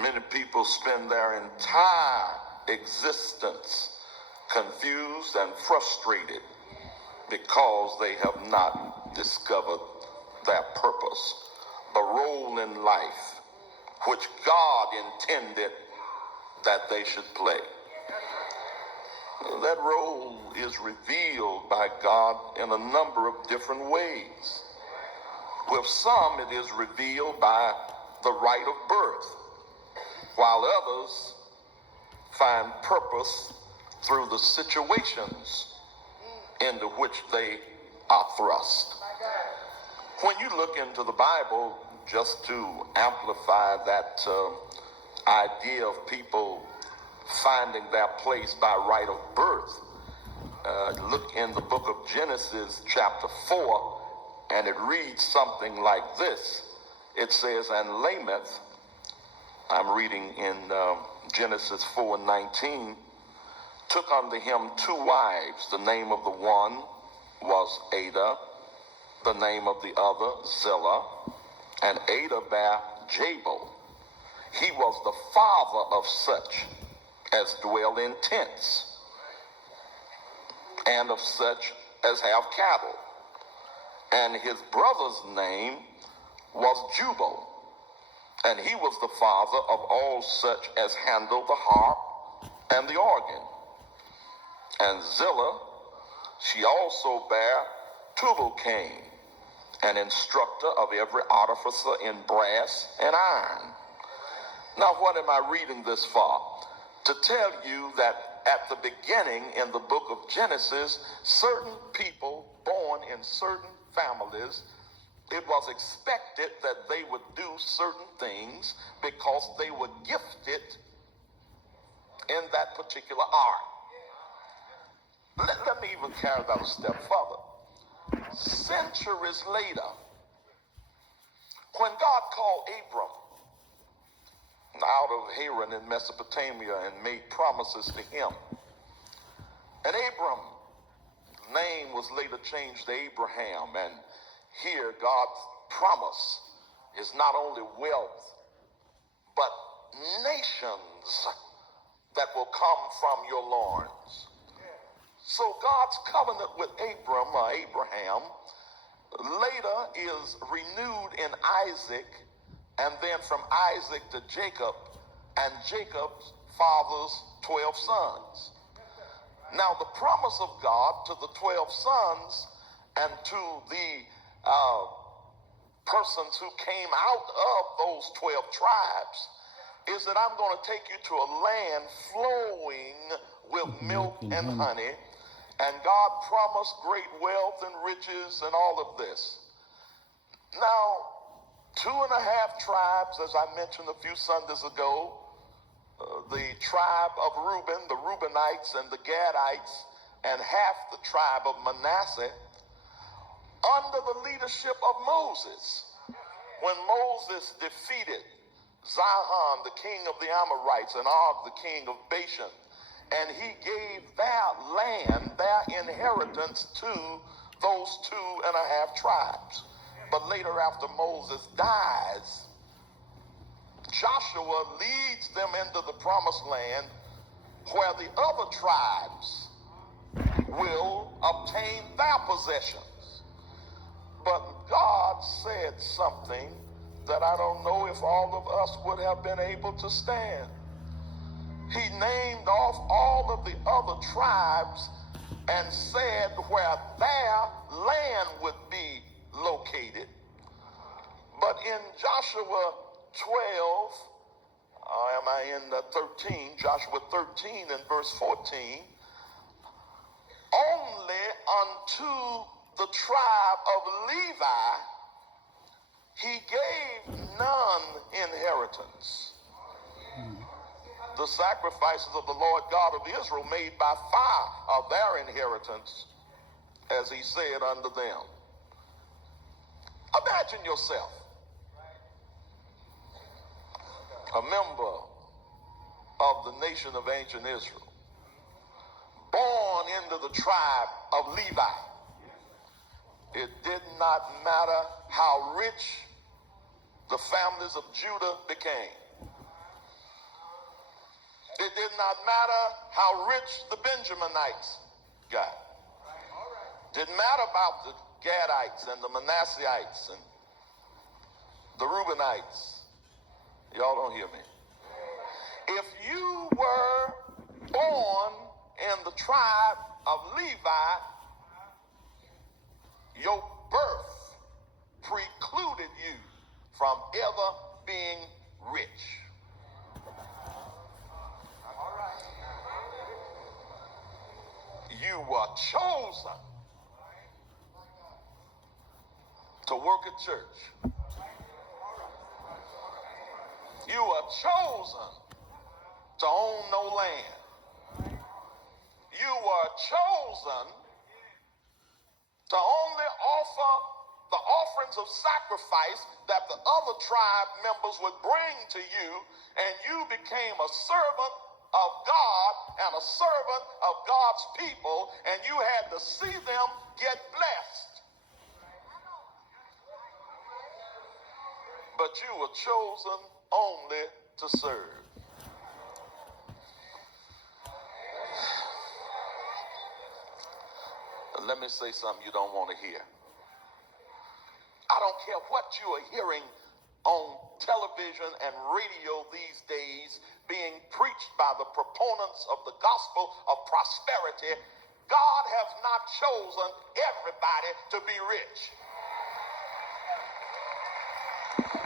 Many people spend their entire existence confused and frustrated because they have not discovered their purpose, the role in life which God intended that they should play. That role is revealed by God in a number of different ways. With some, it is revealed by the right of birth, while others find purpose through the situations into which they are thrust. When you look into the Bible, just to amplify that idea of people finding their place by right of birth, look in the book of Genesis chapter 4, and it reads something like this. It says, and Lamech, I'm reading in Genesis 4:19, took unto him 2 wives. The name of the one was Adah, the name of the other Zillah, and Adah bare Jabal. He was the father of such as dwell in tents, and of such as have cattle. And his brother's name was Jubal, and he was the father of all such as handle the harp and the organ. And Zillah, she also bare Tubal-Cain, an instructor of every artificer in brass and iron. Now, what am I reading this for? To tell you that at the beginning in the book of Genesis, certain people born in certain families, it was expected that they would do certain things because they were gifted in that particular art. Let me even carry that a step further. Centuries later, when God called Abram out of Haran in Mesopotamia and made promises to him, and Abram's name was later changed to Abraham, and here God's promise is not only wealth, but nations that will come from your loins. So God's covenant with Abraham, later is renewed in Isaac, and then from Isaac to Jacob, and Jacob fathers 12 sons. Now the promise of God to the 12 sons and to the persons who came out of those 12 tribes is that I'm going to take you to a land flowing with milk and honey, and God promised great wealth and riches and all of this. Now, 2.5 tribes, as I mentioned a few Sundays ago, the tribe of Reuben, the Reubenites and the Gadites, and half the tribe of Manasseh, under the leadership of Moses. When Moses defeated Sihon, the king of the Amorites, and Og, the king of Bashan, and he gave their land, their inheritance to those 2.5 tribes. But later, after Moses dies, Joshua leads them into the promised land where the other tribes will obtain their possessions. But God said something that I don't know if all of us would have been able to stand. He named off all of the other tribes and said where their land would be located. But in Joshua 12, am I in 13? Joshua 13 and verse 14, only unto the tribe of Levi he gave none inheritance. The sacrifices of the Lord God of Israel made by fire are their inheritance, as he said unto them. Imagine yourself a member of the nation of ancient Israel, born into the tribe of Levi. It did not matter how rich the families of Judah became. It did not matter how rich the Benjaminites got. Didn't matter about the Gadites and the Manasseites and the Reubenites. Y'all don't hear me. If you were born in the tribe of Levi, your birth precluded you from ever being rich. You were chosen to work at church. You were chosen to own no land. You were chosen to only offer the offerings of sacrifice that the other tribe members would bring to you, and you became a servant of God and a servant of God's people, and you had to see them get blessed. But you were chosen only to serve. Let me say something you don't want to hear. I don't care what you are hearing on television and radio these days being preached by the proponents of the gospel of prosperity. God has not chosen everybody to be rich.